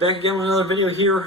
back again with another video here.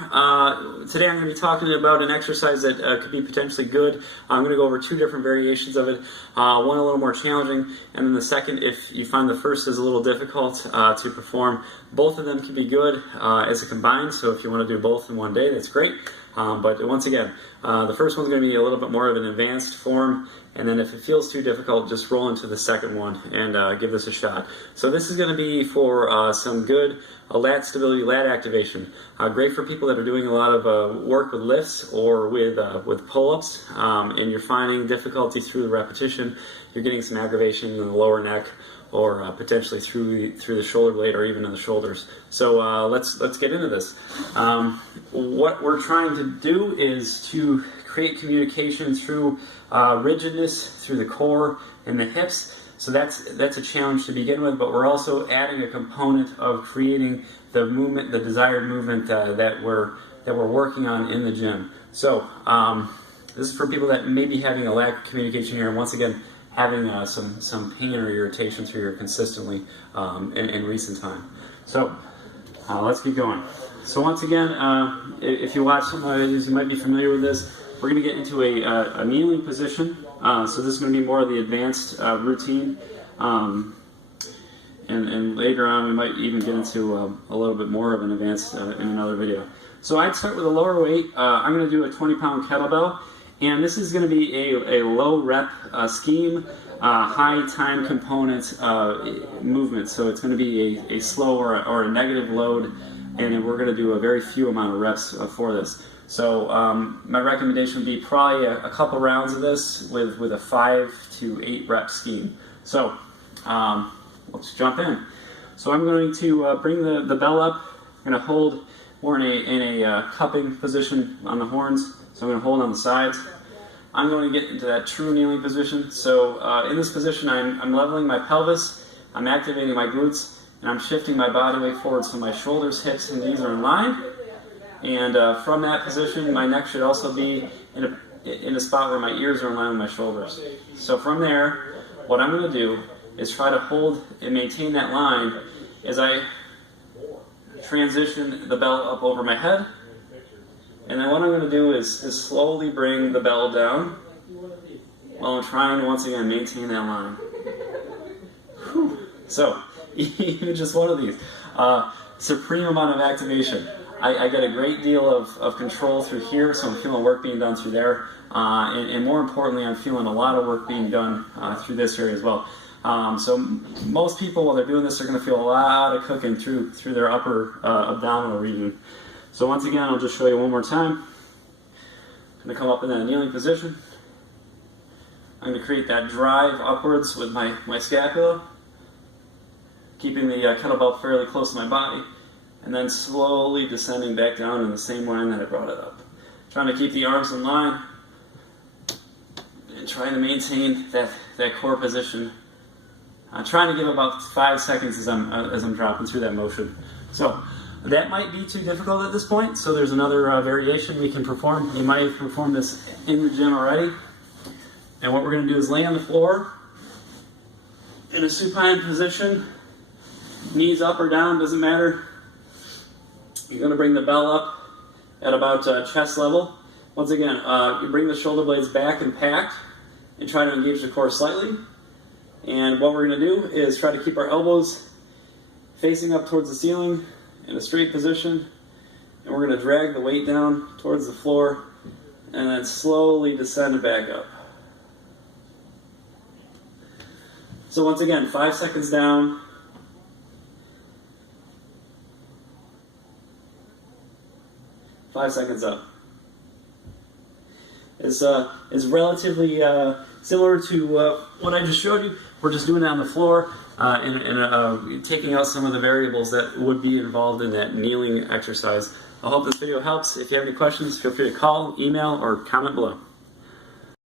Today I'm going to be talking about an exercise that could be potentially good. I'm going to go over two different variations of it. One a little more challenging, and then the second, if you find the first is a little difficult to perform, both of them can be good as a combined. So if you want to do both in one day, that's great. But once again, the first one's going to be a little bit more of an advanced form, and then if it feels too difficult, just roll into the second one and give this a shot. So this is going to be for some good lat stability, lat activation. Great for people that are doing a lot of work with lifts or with pull-ups, and you're finding difficulty through the repetition. You're getting some aggravation in the lower neck, or potentially through the shoulder blade, or even in the shoulders. So let's get into this. What we're trying to do is to create communication through rigidness through the core and the hips. So that's a challenge to begin with, but we're also adding a component of creating the movement, the desired movement that we're working on in the gym. So this is for people that may be having a lack of communication here, and once again, having some pain or irritation through here consistently in recent time. So let's keep going. So once again, if you watch some of my videos, you might be familiar with this. We're going to get into a kneeling position. So this is going to be more of the advanced routine. And later on, we might even get into a little bit more of an advanced in another video. So I'd start with a lower weight. I'm going to do a 20-pound kettlebell. And this is going to be a low rep scheme, high time component movement. So it's going to be a slow or a negative load, and we're going to do a very few amount of reps for this. So my recommendation would be probably a couple rounds of this with a 5 to 8 rep scheme. So let's jump in. So I'm going to bring the bell up. I'm going to hold more in a cupping position on the horns. So I'm going to hold on the sides. I'm going to get into that true kneeling position. So in this position, I'm leveling my pelvis, I'm activating my glutes, and I'm shifting my body weight forward so my shoulders, hips, and knees are in line. And from that position, my neck should also be in a spot where my ears are in line with my shoulders. So from there, what I'm going to do is try to hold and maintain that line as I transition the bell up over my head. And then what I'm going to do is slowly bring the bell down while I'm trying to once again maintain that line. Whew. So, even just one of these. Supreme amount of activation. I get a great deal of control through here, so I'm feeling work being done through there. And more importantly, I'm feeling a lot of work being done through this area as well. So most people, while they're doing this, are going to feel a lot of cooking through their upper abdominal region. So once again, I'll just show you one more time. I'm going to come up in that kneeling position. I'm going to create that drive upwards with my scapula, keeping the kettlebell fairly close to my body, and then slowly descending back down in the same line that I brought it up. Trying to keep the arms in line and trying to maintain that core position. I'm trying to give about 5 seconds as I'm dropping through that motion. So that might be too difficult at this point, so there's another variation we can perform. You might have performed this in the gym already. And what we're going to do is lay on the floor in a supine position, knees up or down, doesn't matter. You're going to bring the bell up at about chest level. Once again, you bring the shoulder blades back and packed and try to engage the core slightly. And what we're going to do is try to keep our elbows facing up towards the ceiling in a straight position, and we're going to drag the weight down towards the floor and then slowly descend it back up. So once again, 5 seconds down, 5 seconds up. It's relatively similar to what I just showed you. We're just doing it on the floor and taking out some of the variables that would be involved in that kneeling exercise. I hope this video helps. If you have any questions, feel free to call, email, or comment below.